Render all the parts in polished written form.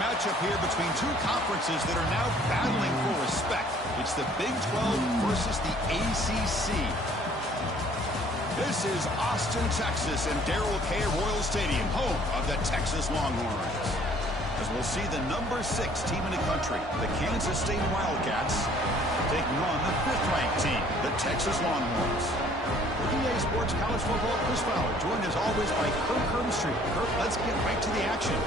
matchup here between two conferences that are now battling for respect. It's the Big 12 versus the ACC. This is Austin, Texas, and Darrell K. Royal Stadium, home of the Texas Longhorns. As we'll see the number 6 team in the country, the Kansas State Wildcats, taking on the 5th-ranked team, the Texas Longhorns. For EA Sports College Football, Chris Fowler, joined as always by Kirk Herbstreit. Kirk, let's get right to the action.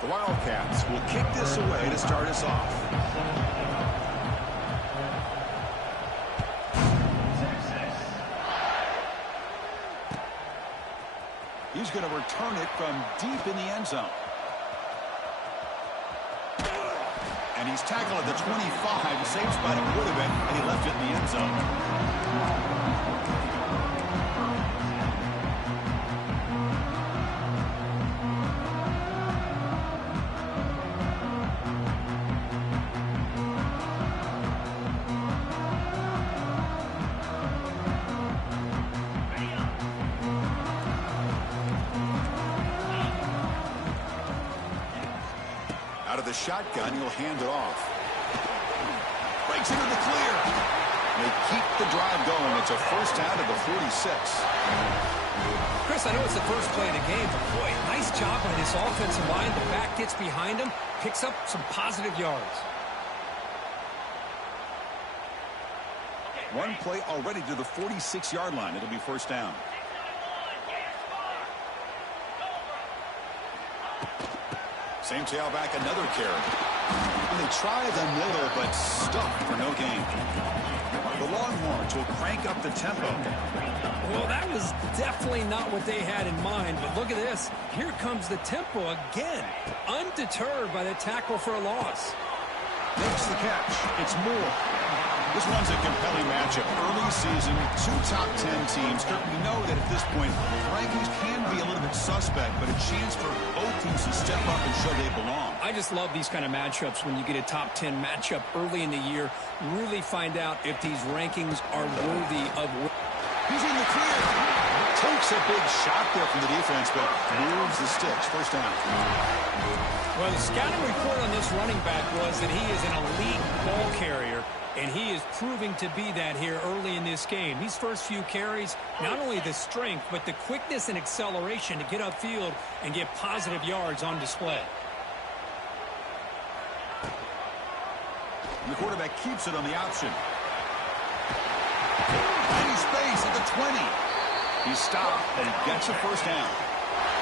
The Wildcats will kick this away to start us off. He's going to return it from deep in the end zone. And he's tackled at the 25, safe spot it would have been, and he left it in the end zone. Out of the shotgun, he'll hand it off. Breaks into the clear. They keep the drive going. It's a first down to the 46. Chris, I know it's the first play of the game, but boy, nice job by this offensive line. The back gets behind him, picks up some positive yards. One play already to the 46-yard line. It'll be first down. Same tailback, another carry. And they try the middle, but stuck for no gain. The Longhorns will crank up the tempo. Well, that was definitely not what they had in mind, but look at this. Here comes the tempo again. Undeterred by the tackle for a loss. Makes the catch. It's Moore. This one's a compelling matchup. Early season, 2 top 10 teams. Kirk, we know that at this point, rankings can be a little bit suspect, but a chance for both teams to step up and show they belong. I just love these kind of matchups when you get a top 10 matchup early in the year. Really find out if these rankings are worthy of... He's in the clear. Takes a big shot there from the defense, but moves the sticks. First down. Well, the scouting report on this running back was that he is an elite ball carrier, and he is proving to be that here early in this game. These first few carries, not only the strength, but the quickness and acceleration to get upfield and get positive yards on display. And the quarterback keeps it on the option. Any space at the 20. He's stopped, and he gets a first down.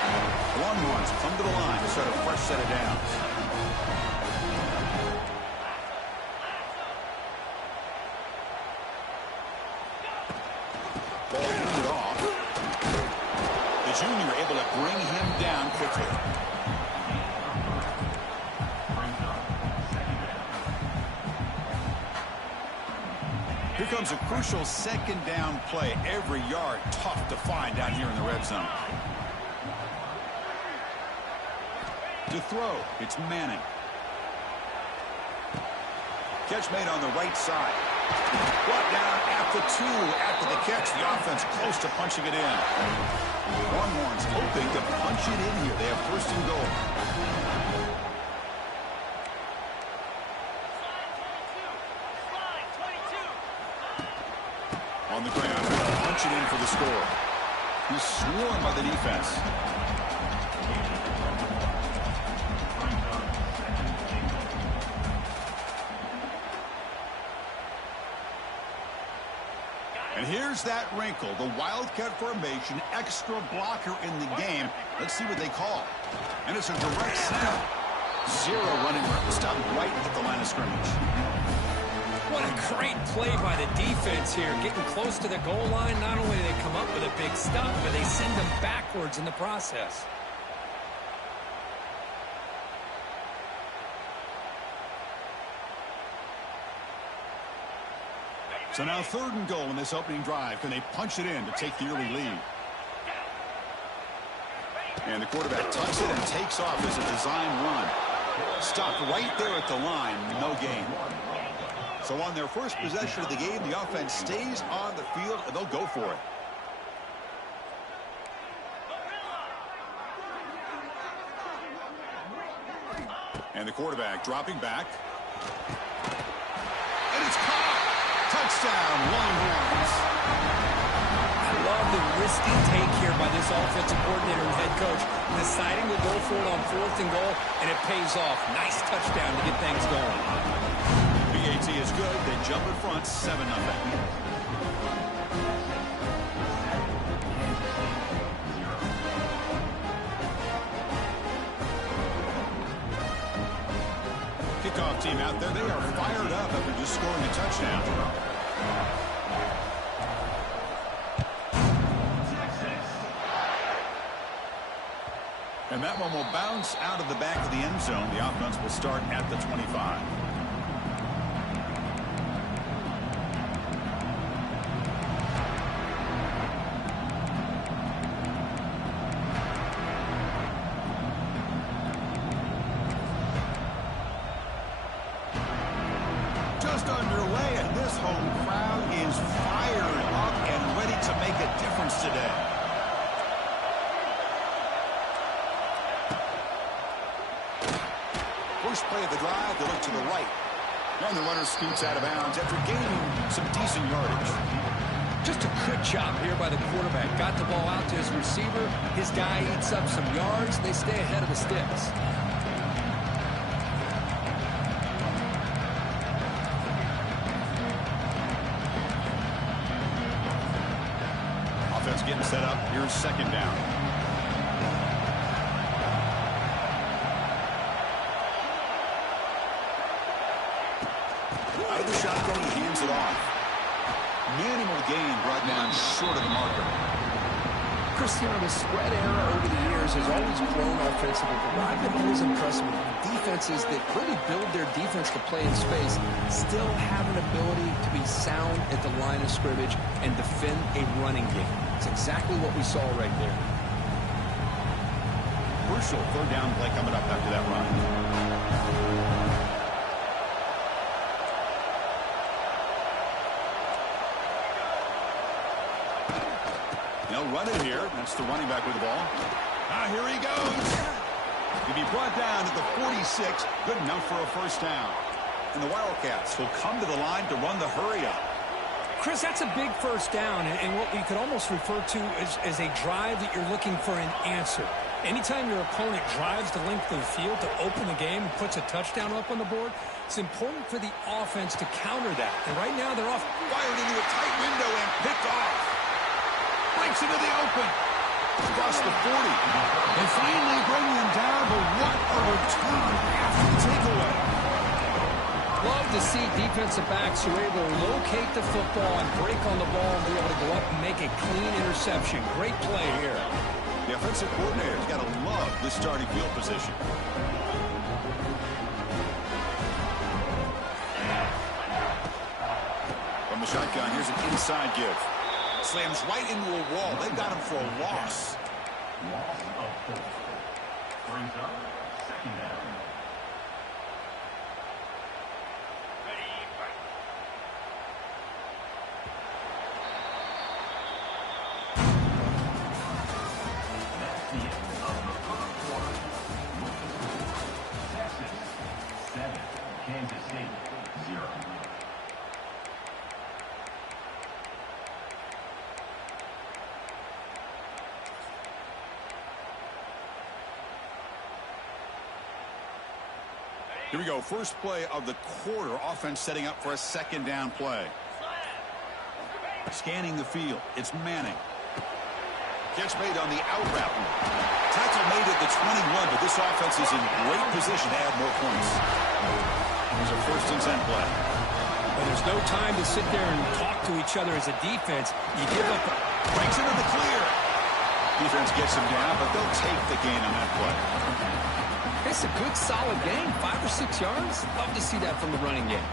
The Longhorns come to the line to start a fresh set of downs. Ball handed off. The junior able to bring him down quickly. Here comes a crucial second down play. Every yard tough to find down here in the red zone. To throw, it's Manning. Catch made on the right side. Brought down at the 2 after the catch. The offense close to punching it in. Longhorns hoping to punch it in here. They have first and goal. On the ground, punch it in for the score. He's swarmed by the defense. And here's that wrinkle, the Wildcat formation, extra blocker in the game. Let's see what they call. And it's a direct snap. 0 running room. Stop right at the line of scrimmage. What a great play by the defense here. Getting close to the goal line, not only do they come up with a big stop, but they send them backwards in the process. So now 3rd and goal in this opening drive. Can they punch it in to take the early lead? And the quarterback tucks it and takes off as a design run. Stopped right there at the line. No gain. So on their first possession of the game, the offense stays on the field, and they'll go for it. And the quarterback dropping back. And it's caught. Touchdown, Longhorns. I love the risky take here by this offensive coordinator and head coach, deciding to go for it on 4th and goal, and it pays off. Nice touchdown to get things going. BAT is good. They jump in front, 7-0. Kickoff team out there. They are fired up after just scoring a touchdown. And that one will bounce out of the back of the end zone. The offense will start at the 25. Just underway, and this home crowd is fired up and ready to make a difference today. First play of the drive, they look to the right. And the runner scoots out of bounds after gaining some decent yardage. Just a good job here by the quarterback. Got the ball out to his receiver. His guy eats up some yards. They stay ahead of the sticks. Offense getting set up. Here's 2nd down. Out of the shotgun, he hands it off. Minimal gain brought down short of the marker. Chris, you know, the spread era over the years has always grown offensively, but what I've been always impressed with defenses that really build their defense to play in space still have an ability to be sound at the line of scrimmage and defend a running game. It's exactly what we saw right there. Crucial 3rd down play coming up after that run. They'll run it here. That's the running back with the ball. Here he goes. He'll be brought down to the 46. Good enough for a 1st down. And the Wildcats will come to the line to run the hurry up. Chris, that's a big 1st down, and what we could almost refer to as a drive that you're looking for an answer. Anytime your opponent drives the length of the field to open the game and puts a touchdown up on the board, it's important for the offense to counter that. And right now they're off. Fired into a tight window and picked off. Breaks into the open. Across the 40. They finally bring them down, but what a return after the takeaway. Love to see defensive backs who are able to locate the football and break on the ball and be able to go up and make a clean interception. Great play here. The offensive coordinator's got to love this starting field position. From the shotgun, here's an inside give. Slams right into a wall. They got him for a loss. Loss of 4. Brings up 2nd down. That's the end of the 1st quarter. Texas 7, Kansas State 0. Here we go. First play of the quarter. Offense setting up for a 2nd down play. Scanning the field. It's Manning. Catch made on the out route. Tackle made at the 21, but this offense is in great position to add more points. There's a 1st and 10 play. But there's no time to sit there and talk to each other as a defense. You give up. Breaks into the clear. Defense gets him down, but they'll take the gain on that play. It's a good, solid game. 5 or 6 yards. Love to see that from the running game.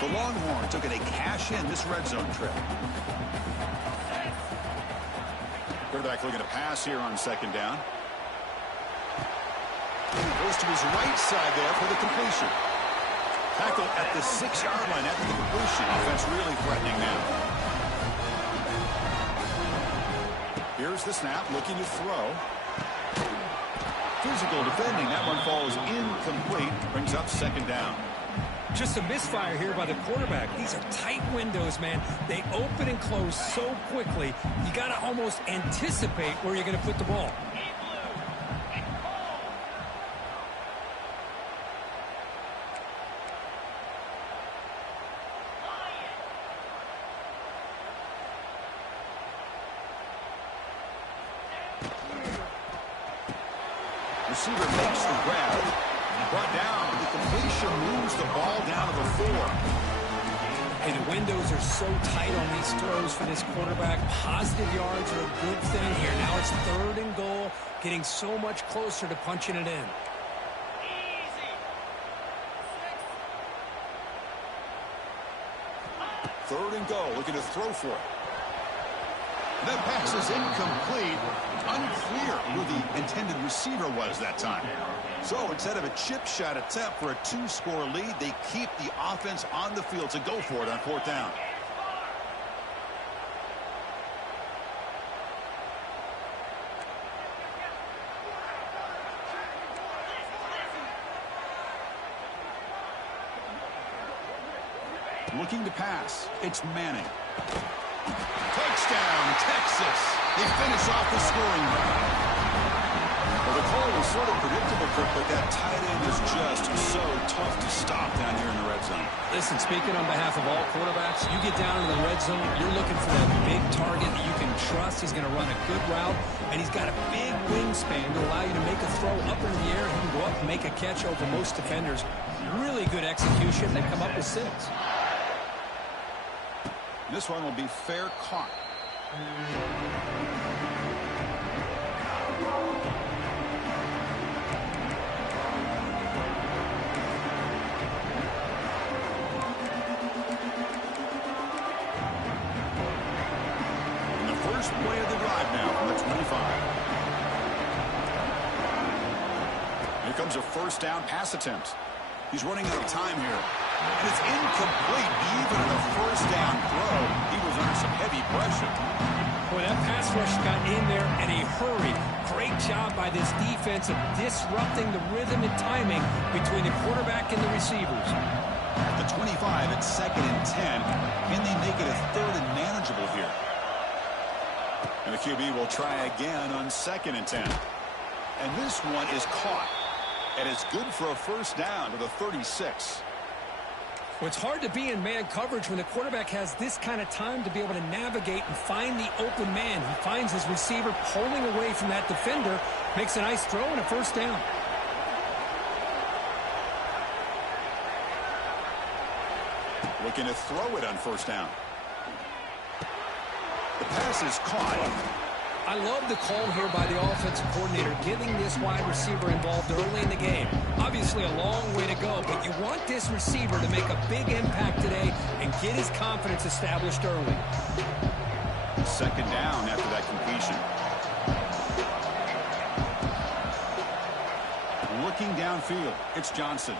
The Longhorns looking to cash in this red zone trip. Quarterback looking to pass here on second down. Goes to his right side there for the completion. Tackle at the 6-yard line after the completion. Offense really threatening now. Here's the snap, looking to throw. Physical defending. That one falls incomplete. Brings up second down. Just a misfire here by the quarterback. These are tight windows, man. They open and close so quickly. You got to almost anticipate where you're going to put the ball. Receiver makes the grab. Brought down. The completion moves the ball down to the 4. Hey, the windows are so tight on these throws for this quarterback. Positive yards are a good thing here. Now it's 3rd and goal, getting so much closer to punching it in. Third and goal, looking to throw for it. That pass is incomplete. Unclear who the intended receiver was that time. So instead of a chip shot attempt for a 2-score lead, they keep the offense on the field to go for it on 4th down. Looking to pass. It's Manning. Touchdown, Texas. They finish off the scoring drive. Well, the call was sort of predictable, Kirk, but that tight end is just so tough to stop down here in the red zone. Listen, speaking on behalf of all quarterbacks, you get down into the red zone, you're looking for that big target that you can trust. He's going to run a good route, and he's got a big wingspan to allow you to make a throw up in the air. He can go up and make a catch over most defenders. Really good execution. They come up with 6. This one will be fair caught. And the first play of the drive now from the 25. Here comes a first down pass attempt. He's running out of time here. And it's incomplete. Even on a first down throw, he was under some heavy pressure. Boy, that pass rush got in there in a hurry. Great job by this defense of disrupting the rhythm and timing between the quarterback and the receivers. At the 25, it's 2nd and 10. Can they make it a 3rd and manageable here? And the QB will try again on 2nd and 10. And this one is caught. And it's good for a first down to the 36. Well, it's hard to be in man coverage when the quarterback has this kind of time to be able to navigate and find the open man. He finds his receiver pulling away from that defender, makes a nice throw and a first down. Looking to throw it on first down. The pass is caught. I love the call here by the offensive coordinator, getting this wide receiver involved early in the game. Obviously a long way to go, but you want this receiver to make a big impact today and get his confidence established early. Second down after that completion. Looking downfield, it's Johnson.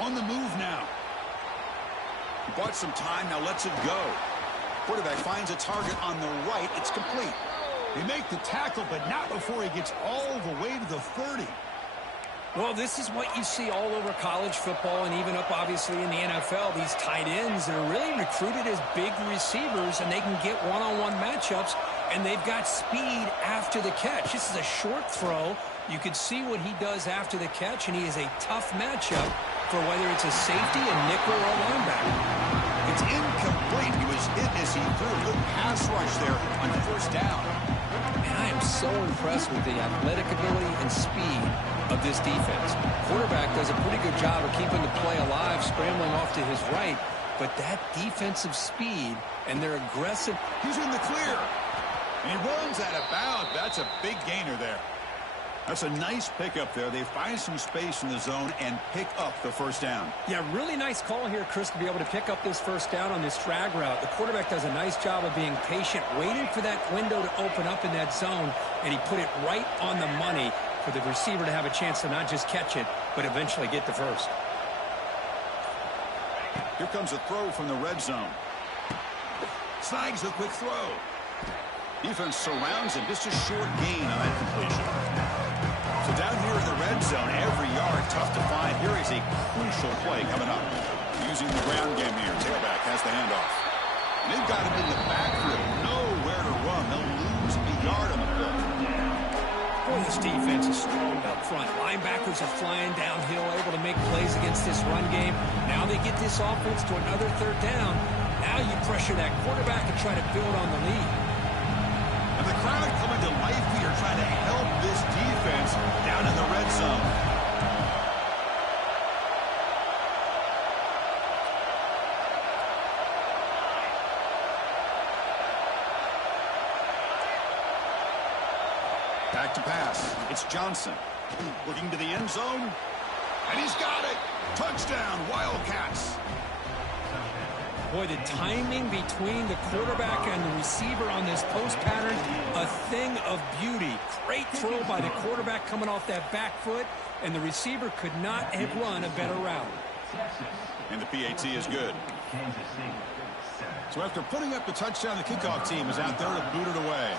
On the move now. He bought some time, now lets it go. Quarterback finds a target on the right, it's complete. They make the tackle, but not before he gets all the way to the 30. Well, this is what you see all over college football and even up, obviously, in the NFL. These tight ends that are really recruited as big receivers, and they can get one-on-one matchups, and they've got speed after the catch. This is a short throw. You can see what he does after the catch, and he is a tough matchup for whether it's a safety, a nickel, or a linebacker. It's incomplete. He was hit as he threw a good pass rush there on the first down. And I am so impressed with the athletic ability and speed of this defense. Quarterback does a pretty good job of keeping the play alive, scrambling off to his right, but that defensive speed and their aggressive... He's in the clear. And he runs out of bounds. That's a big gainer there. That's a nice pickup there. They find some space in the zone and pick up the first down. Yeah, really nice call here, Chris, to be able to pick up this first down on this drag route. The quarterback does a nice job of being patient, waiting for that window to open up in that zone, and he put it right on the money for the receiver to have a chance to not just catch it, but eventually get the first. Here comes a throw from the red zone. Snags a quick throw. Defense surrounds him. Just a short gain on that completion. So down here in the red zone, every yard tough to find. Here is a crucial play coming up. Using the ground game here. Tailback has the handoff. And they've got him in the backfield. Nowhere to run. They'll lose a yard on the play. Boy, this defense is strong up front. Linebackers are flying downhill, able to make plays against this run game. Now they get this offense to another third down. Now you pressure that quarterback and try to build on the lead. And the crowd coming to life here, trying to help this defense down in the red zone. Back to pass. It's Johnson. Looking to the end zone. And he's got it. Touchdown, Wildcats. Boy, the timing between the quarterback and the receiver on this post pattern, a thing of beauty. Great throw by the quarterback coming off that back foot, and the receiver could not have run a better route. And the PAT is good. So after putting up the touchdown, the kickoff team is out there to boot it away.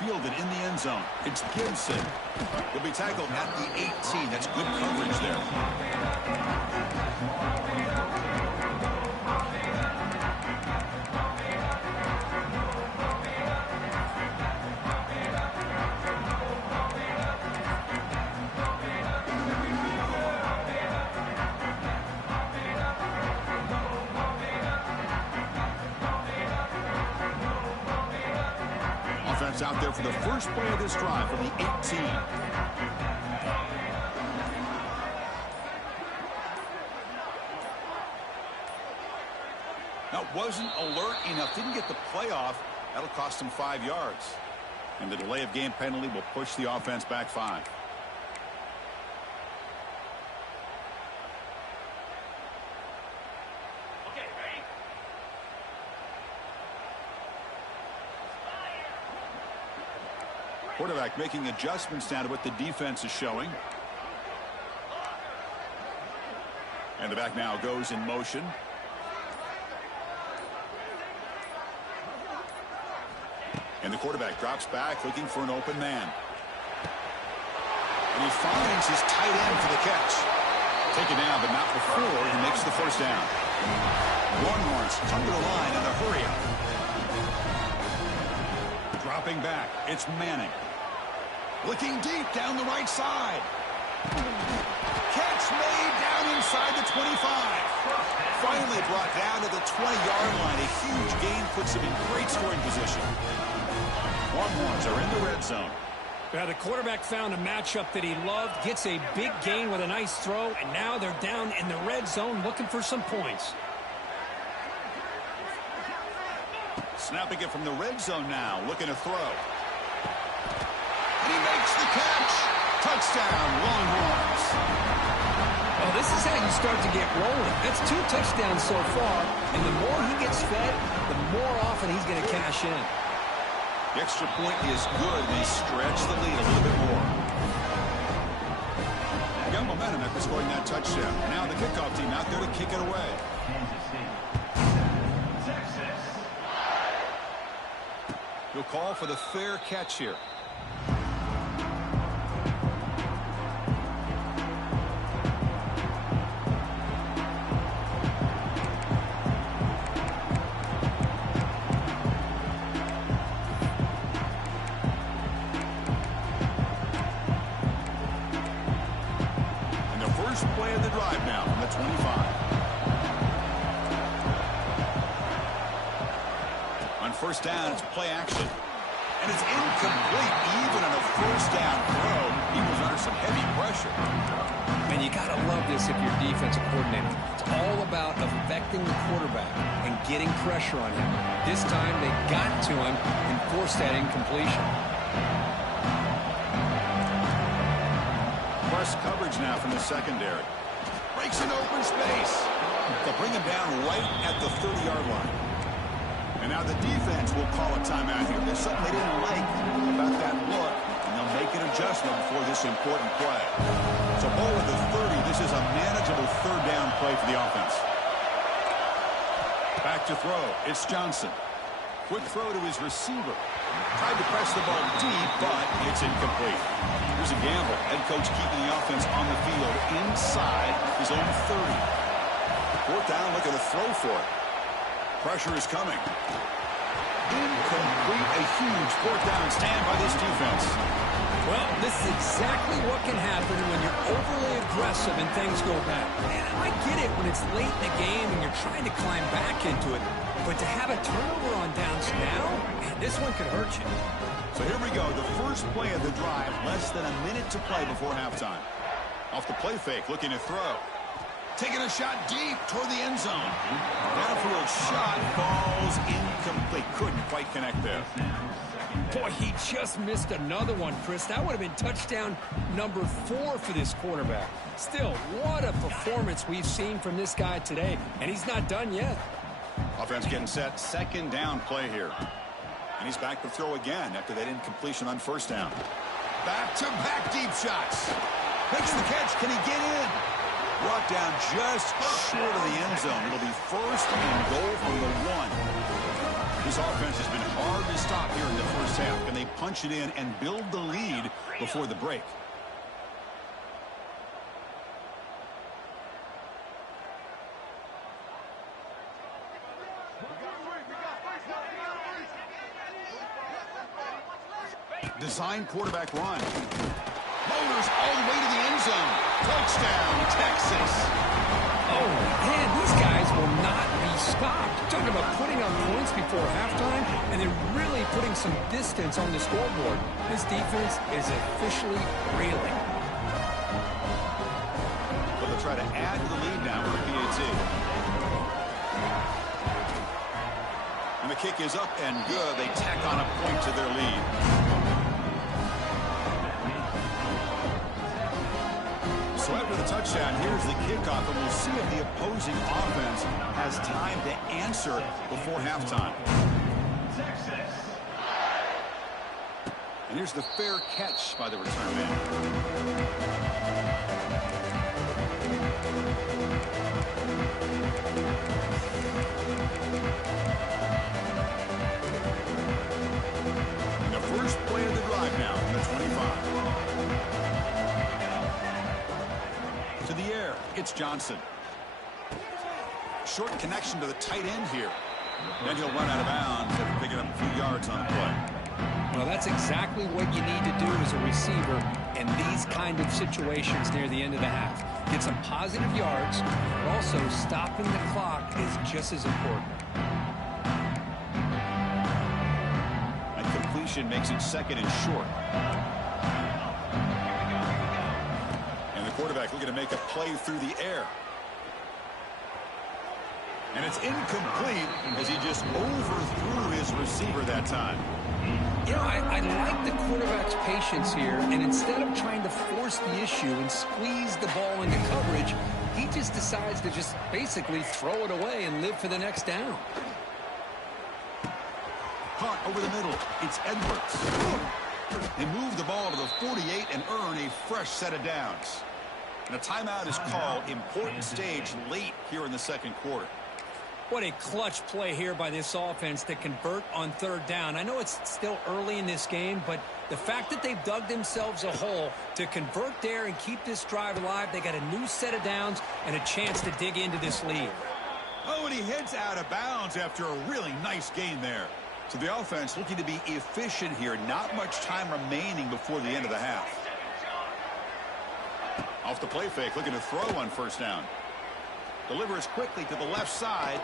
Fielded in the end zone. It's Gibson. He'll be tackled at the 18. That's good coverage there. Offense out there for the first play of this drive from the 18. Now, wasn't alert enough. Didn't get the play off. That'll cost him 5 yards. And the delay of game penalty will push the offense back 5. Quarterback making adjustments down to what the defense is showing. And the back now goes in motion. And the quarterback drops back looking for an open man. And he finds his tight end for the catch. Taken down, but not before he makes the first down. Longhorns come to the line in the hurry up. Dropping back, it's Manning. Looking deep down the right side. Catch made down inside the 25. Finally brought down to the 20-yard line. A huge gain puts him in great scoring position. Longhorns are in the red zone. Yeah, the quarterback found a matchup that he loved, gets a big gain with a nice throw, and now they're down in the red zone looking for some points. Snapping it from the red zone now, looking to throw. And he makes the catch. Touchdown, Longhorns. Well, this is how you start to get rolling. That's 2 touchdowns so far, and the more he gets fed, the more often he's going to cash in. The extra point is good. They stretch the lead a little bit more. Got momentum after scoring that touchdown. Now the kickoff team out there to kick it away. He'll call for the fair catch here. And the first play of the drive now from the 25. First down, it's play action. And it's incomplete even on a first down throw. He was under some heavy pressure. pressure. And you got to love this if you're defensive coordinator. It's all about affecting the quarterback and getting pressure on him. This time they got to him and forced that incompletion. Press coverage now from the secondary. Breaks into open space. They'll bring him down right at the 30-yard line. And now the defense will call a timeout here. There's something they didn't like about that look, and they'll make an adjustment before this important play. So ball at the 30. This is a manageable third down play for the offense. Back to throw. It's Johnson. Quick throw to his receiver. Tried to press the ball deep, but it's incomplete. Here's a gamble. Head coach keeping the offense on the field inside his own 30. Fourth down, looking to throw for it. Pressure is coming. Incomplete. A huge fourth down stand by this defense. Well, this is exactly what can happen when you're overly aggressive and things go bad. And I get it when it's late in the game and you're trying to climb back into it. But to have a turnover on downs now, man, this one could hurt you. So here we go. The first play of the drive. Less than a minute to play before halftime. Off the play fake, looking to throw. Taking a shot deep toward the end zone. Downfield shot falls incomplete. Couldn't quite connect there. Boy, he just missed another one, Chris. That would have been touchdown number 4 for this quarterback. Still, what a performance we've seen from this guy today. And he's not done yet. Offense getting set. Second down play here. And he's back to throw again after that incompletion on first down. Back-to-back deep shots. Makes the catch. Can he get in? Brought down just short of the end zone. It'll be first and goal from the 1. This offense has been hard to stop here in the first half. Can they punch it in and build the lead before the break? Design quarterback run. Motors all the way to the end zone. Touchdown, Texas. Oh, man, these guys will not be stopped. Talking about putting on points before halftime and then really putting some distance on the scoreboard. This defense is officially reeling. But they'll try to add to the lead now with a PAT. And the kick is up and good. They tack on a point to their lead. So after the touchdown, here's the kickoff, and we'll see if the opposing offense has time to answer before halftime. And here's the fair catch by the return man. And the first play of the drive now from the 25. To the air, it's Johnson. Short connection to the tight end here. Then he'll run out of bounds after picking up a few yards on the play. Well, that's exactly what you need to do as a receiver in these kind of situations near the end of the half. Get some positive yards, but also stopping the clock is just as important. And completion makes it second and short. Quarterback looking to make a play through the air. And it's incomplete as he just overthrew his receiver that time. You know, I like the quarterback's patience here, and instead of trying to force the issue and squeeze the ball into coverage, he just decides to just basically throw it away and live for the next down. Caught over the middle. It's Edwards. They move the ball to the 48 and earn a fresh set of downs. And a timeout is called. Important stage late here in the second quarter. What a clutch play here by this offense to convert on third down. I know it's still early in this game, but the fact that they've dug themselves a hole to convert there and keep this drive alive, they got a new set of downs and a chance to dig into this lead. Oh, and he heads out of bounds after a really nice gain there. So the offense looking to be efficient here. Not much time remaining before the end of the half. Off the play fake, looking to throw on first down. Delivers quickly to the left side.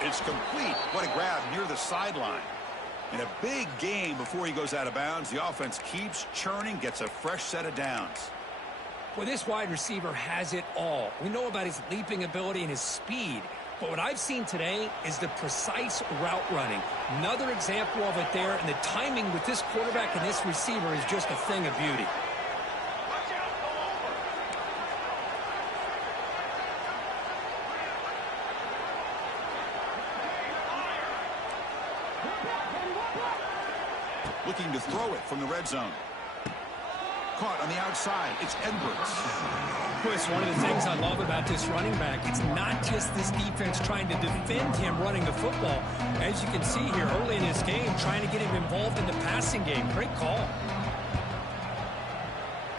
It's complete. What a grab near the sideline. And a big gain before he goes out of bounds. The offense keeps churning, gets a fresh set of downs. Well, this wide receiver has it all. We know about his leaping ability and his speed. But what I've seen today is the precise route running. Another example of it there, and the timing with this quarterback and this receiver is just a thing of beauty. Looking to throw it from the red zone. Caught on the outside. It's Edwards. Chris, one of the things I love about this running back, it's not just this defense trying to defend him running the football. As you can see here early in this game, trying to get him involved in the passing game. Great call.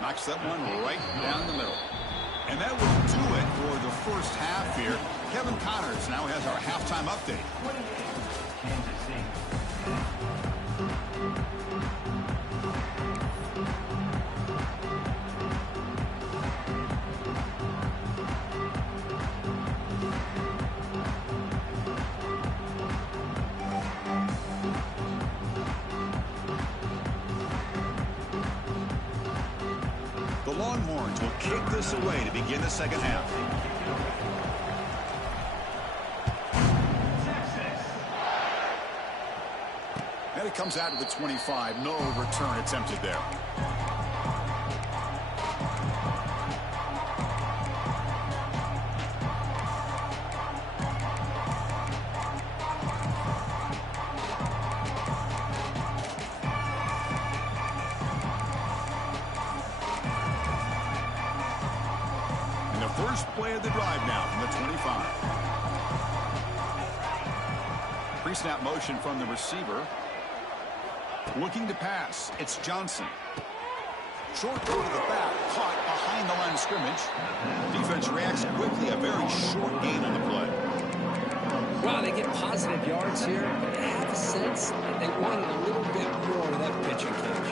Knocks that one right down the middle. And that will do it for the first half here. Kevin Connors now has our halftime update. Kansas State. The Longhorns will kick this away to begin the second half. And it comes out to the 25. No return attempted there. First play of the drive now from the 25. Pre-snap motion from the receiver. Looking to pass. It's Johnson. Short throw to the back. Caught behind the line of scrimmage. Defense reacts quickly. A very short gain on the play. Wow, they get positive yards here, but I have a sense that they wanted a little bit more to that pitch and catch.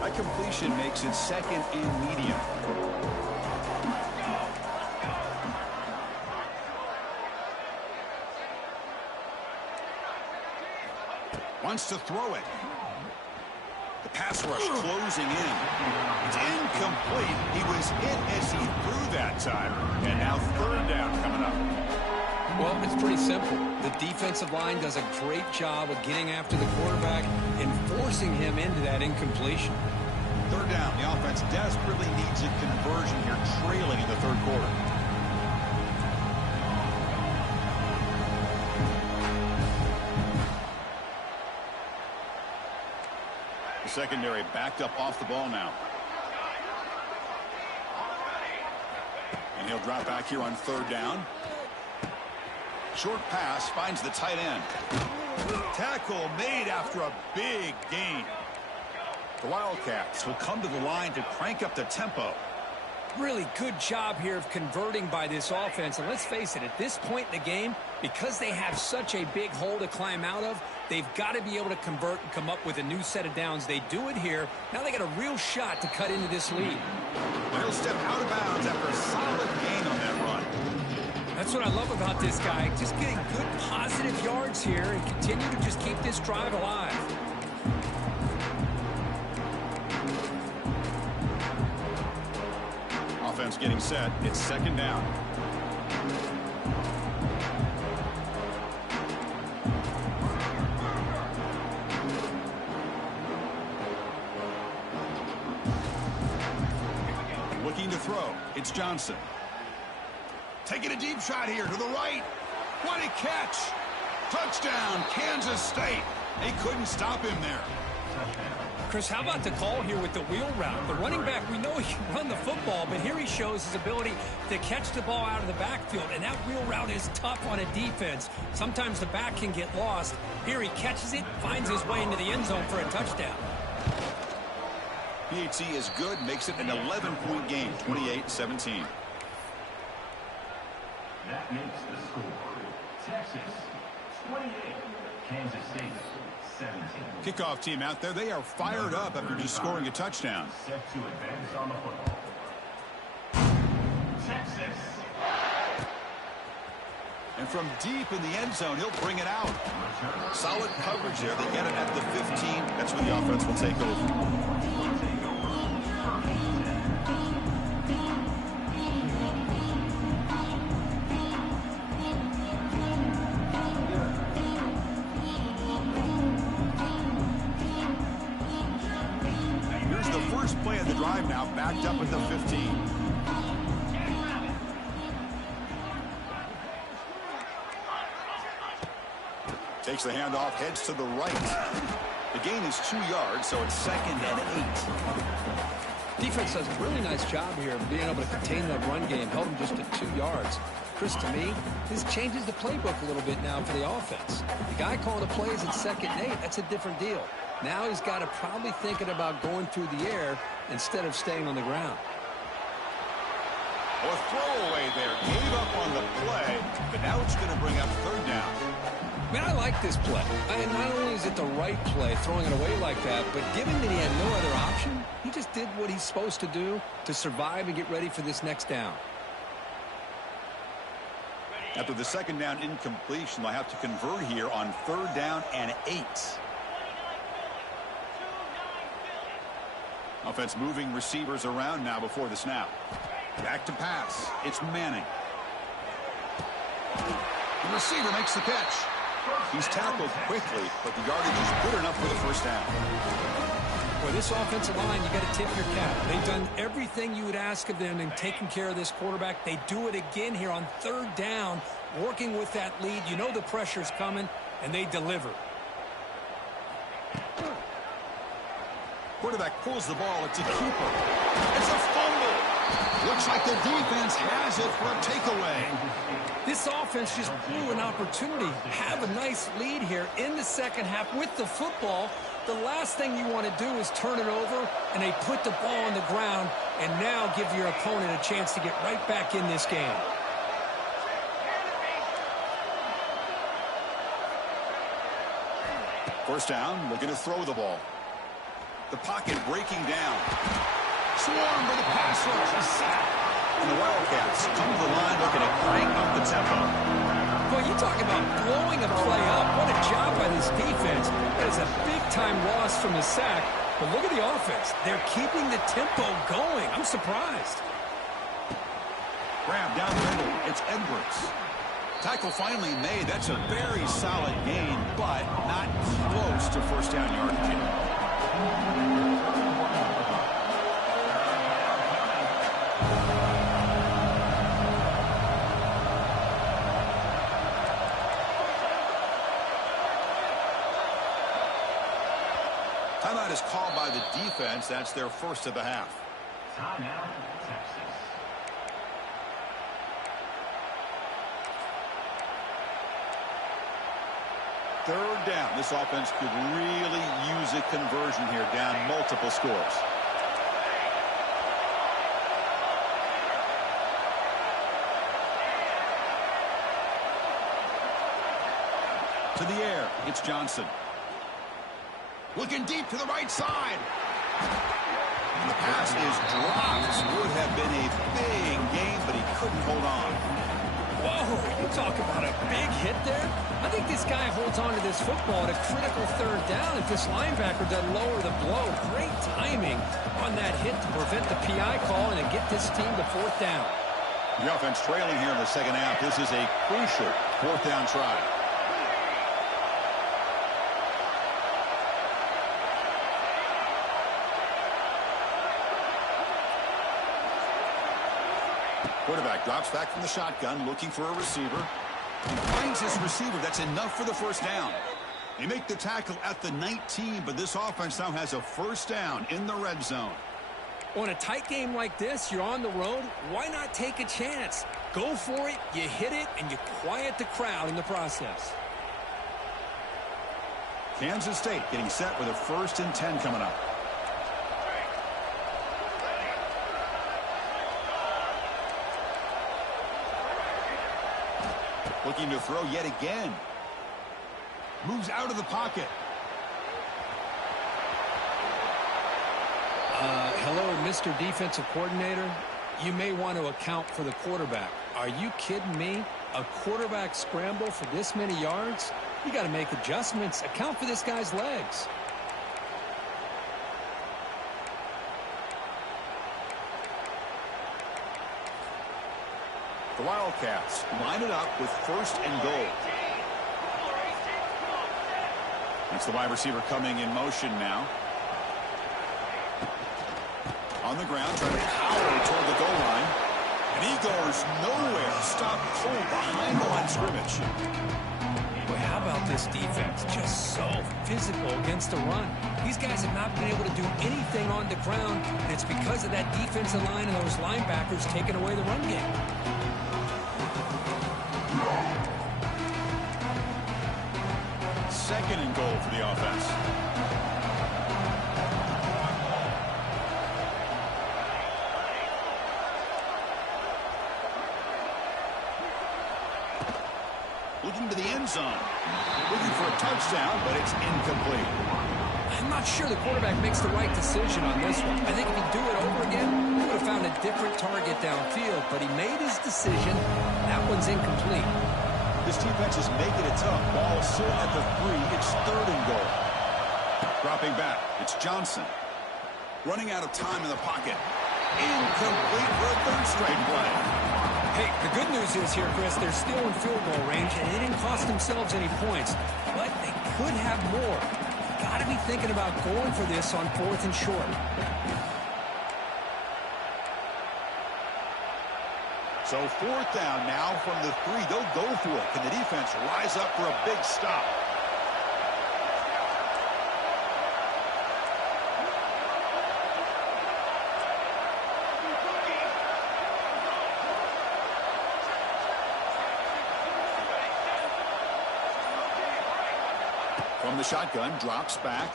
That completion makes it second and medium. Wants to throw it. The pass rush closing in. It's incomplete. He was hit as he threw that time. And now third down coming up. Well, it's pretty simple. The defensive line does a great job of getting after the quarterback and forcing him into that incompletion. Third down. The offense desperately needs a conversion here, trailing in the third quarter. The secondary backed up off the ball now. And he'll drop back here on third down. Short pass finds the tight end. Tackle made after a big gain. The Wildcats will come to the line to crank up the tempo. Really good job here of converting by this offense. And let's face it, at this point in the game, because they have such a big hole to climb out of, they've got to be able to convert and come up with a new set of downs. They do it here. Now they got a real shot to cut into this lead. But he'll step out of bounds after a solid gain on that run. That's what I love about this guy. Just getting good positive yards here and continue to just keep this drive alive. Offense getting set. It's second down. Looking to throw. It's Johnson. Taking a deep shot here to the right. What a catch. Touchdown, Kansas State. They couldn't stop him there. Chris, how about the call here with the wheel route? The running back, we know he can run the football, but here he shows his ability to catch the ball out of the backfield, and that wheel route is tough on a defense. Sometimes the back can get lost. Here he catches it, finds his way into the end zone for a touchdown. PAT is good, makes it an 11-point game, 28-17. That makes the score. Texas 28, Kansas State 17. Kickoff team out there, they are fired up after just scoring a touchdown. Set to advance on the football. Texas. And from deep in the end zone, he'll bring it out. Solid coverage there. They get it at the 15. That's when the offense will take over. first play of the drive now, backed up at the 15. Takes the handoff, heads to the right. The gain is 2 yards, so it's 2nd and 8. Defense does a really nice job here of being able to contain that run game, held them just to 2 yards. Chris, to me, this changes the playbook a little bit now for the offense. The guy calling the plays at 2nd and 8, that's a different deal. Now he's got to probably thinking about going through the air instead of staying on the ground. Well, a throwaway there. Gave up on the play, but now it's going to bring up 3rd down. Man, I like this play. And not only is it the right play, throwing it away like that, but given that he had no other option, he just did what he's supposed to do to survive and get ready for this next down. After the 2nd down incompletion, they'll have to convert here on 3rd down and 8. Offense moving receivers around now before the snap. Back to pass. It's Manning. The receiver makes the catch. He's tackled quickly, but the yardage is good enough for the 1st down. Well, this offensive line, you got to tip your cap. They've done everything you would ask of them in taking care of this quarterback. They do it again here on 3rd down, working with that lead. You know the pressure's coming, and they deliver. Quarterback pulls the ball. It's a keeper. It's a fumble. Looks like the defense has it for a takeaway. This offense just blew an opportunity. Have a nice lead here in the 2nd half with the football. The last thing you want to do is turn it over, and they put the ball on the ground and now give your opponent a chance to get right back in this game. First down, looking to throw the ball. The pocket breaking down. Swarmed by the pass rush. A sack. And the Wildcats come to the line looking to crank up the tempo. Boy, you talk about blowing a play up. What a job by this defense. That is a big-time loss from the sack. But look at the offense. They're keeping the tempo going. I'm surprised. Grab down the middle. It's Edwards. Tackle finally made. That's a very solid gain, but not close to 1st down yardage. Timeout is called by the defense. That's their 1st of the half. Timeout, Texas. Third down. This offense could really use a conversion here, down multiple scores. To the air. It's Johnson. Looking deep to the right side. And the pass is dropped. Would have been a big gain, but he couldn't hold on. Whoa, you talk about a big hit there. I think this guy holds on to this football at a critical 3rd down if this linebacker doesn't lower the blow. Great timing on that hit to prevent the PI call and to get this team to 4th down. The offense trailing here in the 2nd half. This is a crucial 4th down try. Quarterback drops back from the shotgun, looking for a receiver. He finds his receiver. That's enough for the 1st down. They make the tackle at the 19, but this offense now has a 1st down in the red zone. On a tight game like this, you're on the road. Why not take a chance? Go for it, you hit it, and you quiet the crowd in the process. Kansas State getting set with a 1st and 10 coming up. Looking to throw yet again. Moves out of the pocket. Hello, Mr. Defensive Coordinator. You may want to account for the quarterback. Are you kidding me? A quarterback scramble for this many yards? You got to make adjustments. Account for this guy's legs. The Wildcats line it up with 1st and goal. That's the wide receiver coming in motion now. On the ground, trying to power toward the goal line. And he goes nowhere. Stopped cold behind the line of scrimmage. Boy, how about this defense? Just so physical against the run. These guys have not been able to do anything on the ground, and it's because of that defensive line and those linebackers taking away the run game. Second and goal for the offense. Looking to the end zone. Looking for a touchdown, but it's incomplete. I'm not sure the quarterback makes the right decision on this one. I think if he'd do it over again, he would have found a different target downfield, but he made his decision. That one's incomplete. This defense is making it tough. Ball still at the 3. It's third and goal. Dropping back. It's Johnson. Running out of time in the pocket. Incomplete for a third straight play. Hey, the good news is here, Chris, they're still in field goal range, and they didn't cost themselves any points, but they could have more. Got to be thinking about going for this on 4th and short. So 4th down now from the 3. They'll go for it. Can the defense rise up for a big stop? From the shotgun, drops back.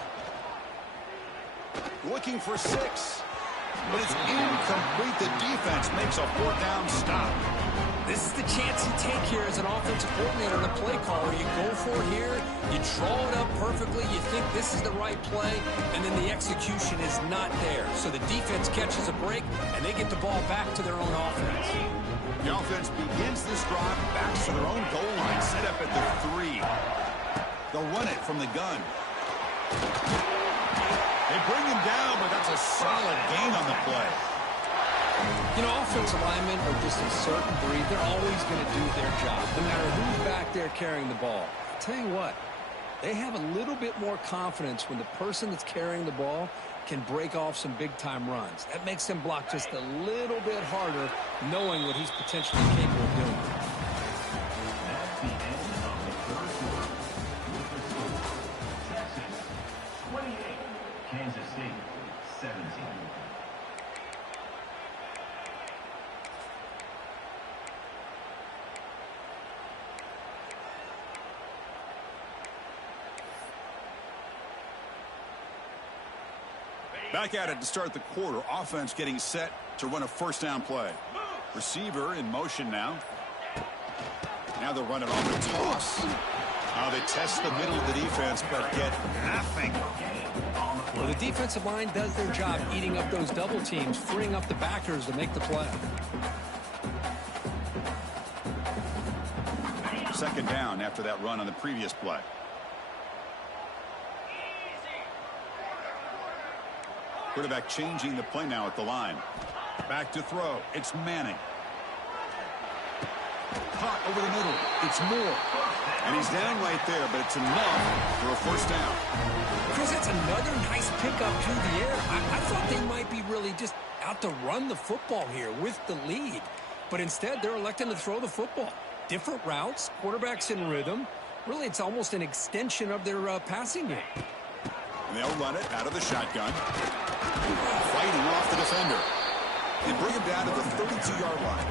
Looking for 6. But it's incomplete. The defense makes a 4th down stop. This is the chance you take here as an offensive coordinator and a play caller. You go for it here, you draw it up perfectly, you think this is the right play, and then the execution is not there. So the defense catches a break, and they get the ball back to their own offense. The offense begins this drive back to their own goal line, set up at the 3. They'll run it from the gun. They bring him down, but that's a solid gain on the play. You know, offensive linemen are just a certain breed. They're always going to do their job, no matter who's back there carrying the ball. I'll tell you what, they have a little bit more confidence when the person that's carrying the ball can break off some big-time runs. That makes them block just a little bit harder, knowing what he's potentially capable of doing. That's the end of the first quarter. Texas 28, Kansas State 17. Back at it to start the quarter. Offense getting set to run a first down play. Receiver in motion now. Now they'll run it on the toss. Now they test the middle of the defense, but get nothing. Well, the defensive line does their job eating up those double teams, freeing up the backers to make the play. Second down after that run on the previous play. Quarterback changing the play now at the line. Back to throw. It's Manning. Caught over the middle. It's Moore. And he's down right there, but it's enough for a first down. Chris, that's another nice pickup through the air. I thought they might be really just out to run the football here with the lead. But instead, they're electing to throw the football. Different routes, quarterbacks in rhythm. Really, it's almost an extension of their passing game. And they'll run it out of the shotgun. Fighting off the defender. They bring him down to the 32-yard line.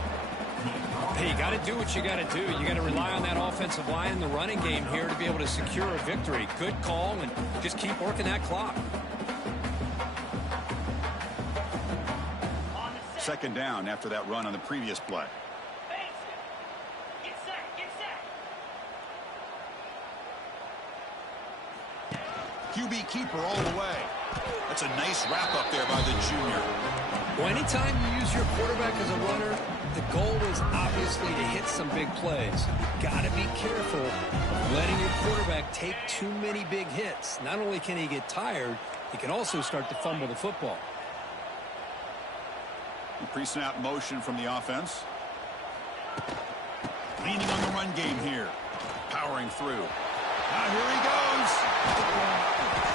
Hey, you got to do what you got to do. You got to rely on that offensive line, the running game here to be able to secure a victory. Good call, and just keep working that clock. Second down after that run on the previous play. QB keeper all the way. That's a nice wrap up there by the junior. Well, anytime you use your quarterback as a runner, the goal is obviously to hit some big plays. You got to be careful of letting your quarterback take too many big hits. Not only can he get tired, he can also start to fumble the football. Pre-snap motion from the offense. Leaning on the run game here. Powering through. Here he goes.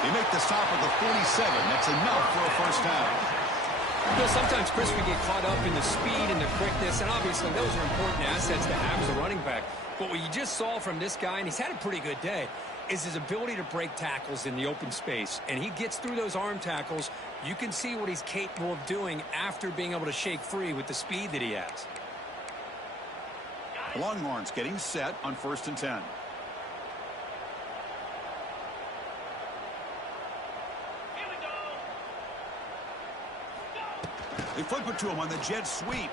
They make the stop at the 47. That's enough for a first down. Sometimes, Chris, we get caught up in the speed and the quickness, and obviously those are important assets to have as a running back. But what you just saw from this guy, and he's had a pretty good day, is his ability to break tackles in the open space. And he gets through those arm tackles. You can see what he's capable of doing after being able to shake free with the speed that he has. The Longhorns getting set on 1st and 10. They flip it to him on the jet sweep.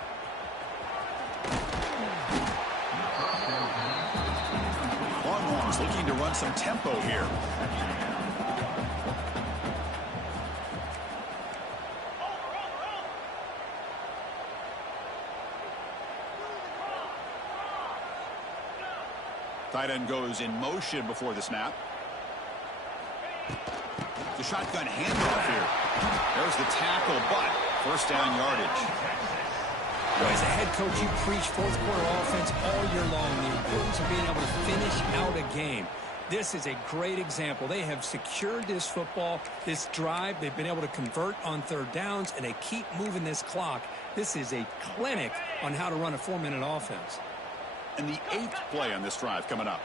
Longhorns looking to run some tempo here. Tight end goes in motion before the snap. The shotgun handoff here. There's the tackle, but first down yardage. Well, as a head coach, you preach fourth quarter offense all year long. The importance of being able to finish out a game. This is a great example. They have secured this football, this drive. They've been able to convert on third downs, and they keep moving this clock. This is a clinic on how to run a 4-minute offense. And the 8th play on this drive coming up.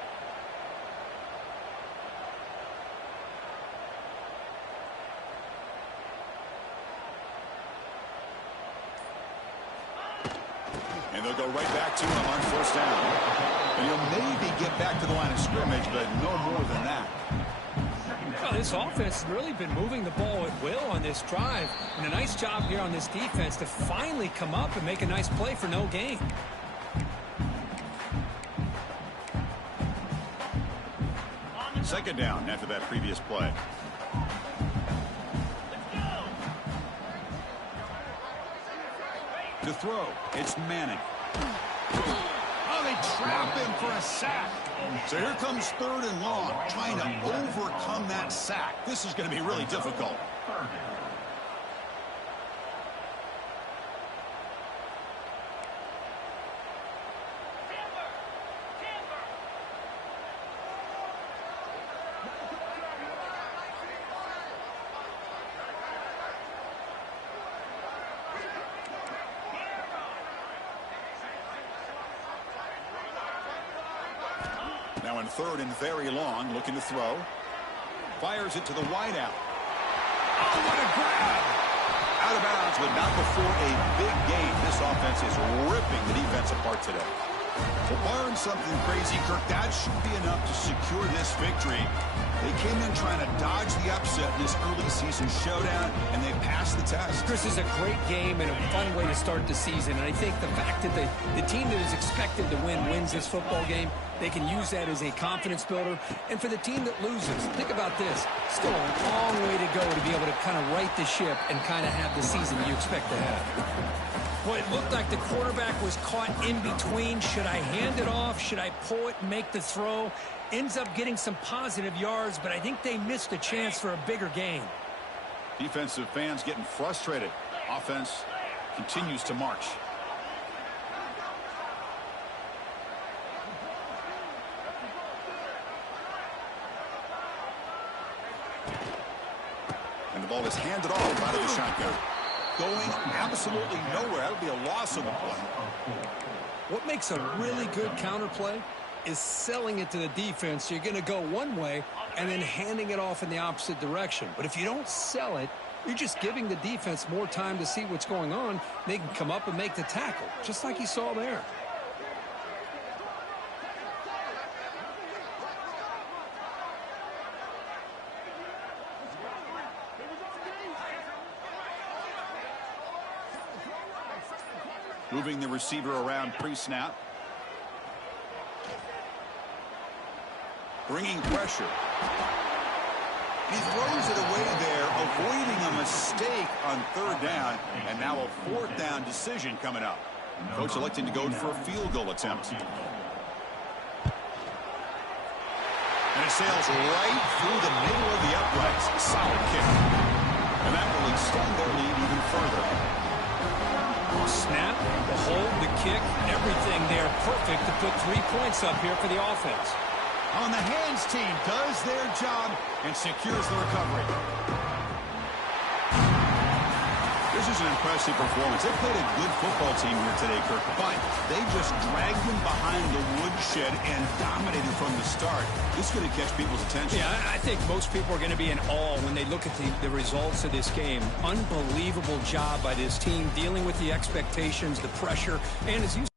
And they'll go right back to him on first down. And he'll maybe get back to the line of scrimmage, but no more than that. Well, this offense has really been moving the ball at will on this drive. And a nice job here on this defense to finally come up and make a nice play for no gain. Second down after that previous play. To throw, it's Manning. Oh, they trap him for a sack. So here comes 3rd and long, trying to overcome that sack. This is going to be really difficult. Now in 3rd and very long, looking to throw. Fires it to the wideout. Oh, what a grab! Out of bounds, but not before a big gain. This offense is ripping the defense apart today. Well, barring something crazy, Kirk, that should be enough to secure this victory. They came in trying to dodge the upset in this early season showdown, and they passed the test. Chris, is a great game and a fun way to start the season. And I think the fact that the team that is expected to win wins this football game, they can use that as a confidence builder. And for the team that loses, think about this. Still a long way to go to be able to kind of right the ship and kind of have the season you expect to have. Well, it looked like the quarterback was caught in between. Should I hand it off? Should I pull it and make the throw? Ends up getting some positive yards, but I think they missed a chance for a bigger gain. Defensive fans getting frustrated. Offense continues to march. And the ball is handed off out of the shotgun. Going absolutely nowhere. That would be a loss on the play. What makes a really good counter play is selling it to the defense. You're going to go one way and then handing it off in the opposite direction. But if you don't sell it, you're just giving the defense more time to see what's going on. They can come up and make the tackle, just like you saw there. Moving the receiver around pre-snap. Bringing pressure. He throws it away there, avoiding a mistake on 3rd down. And now a 4th down decision coming up. Coach electing to go for a field goal attempt. And it sails right through the middle of the uprights. Solid kick. And that will extend their lead even further. Snap, the hold, the kick, everything there perfect to put 3 points up here for the offense. On the hands team does their job and secures the recovery. This is an impressive performance. They played a good football team here today, Kirk, but they just dragged them behind the woodshed and dominated from the start. This is going to catch people's attention. Yeah, I think most people are going to be in awe when they look at the results of this game. Unbelievable job by this team dealing with the expectations, the pressure, and as you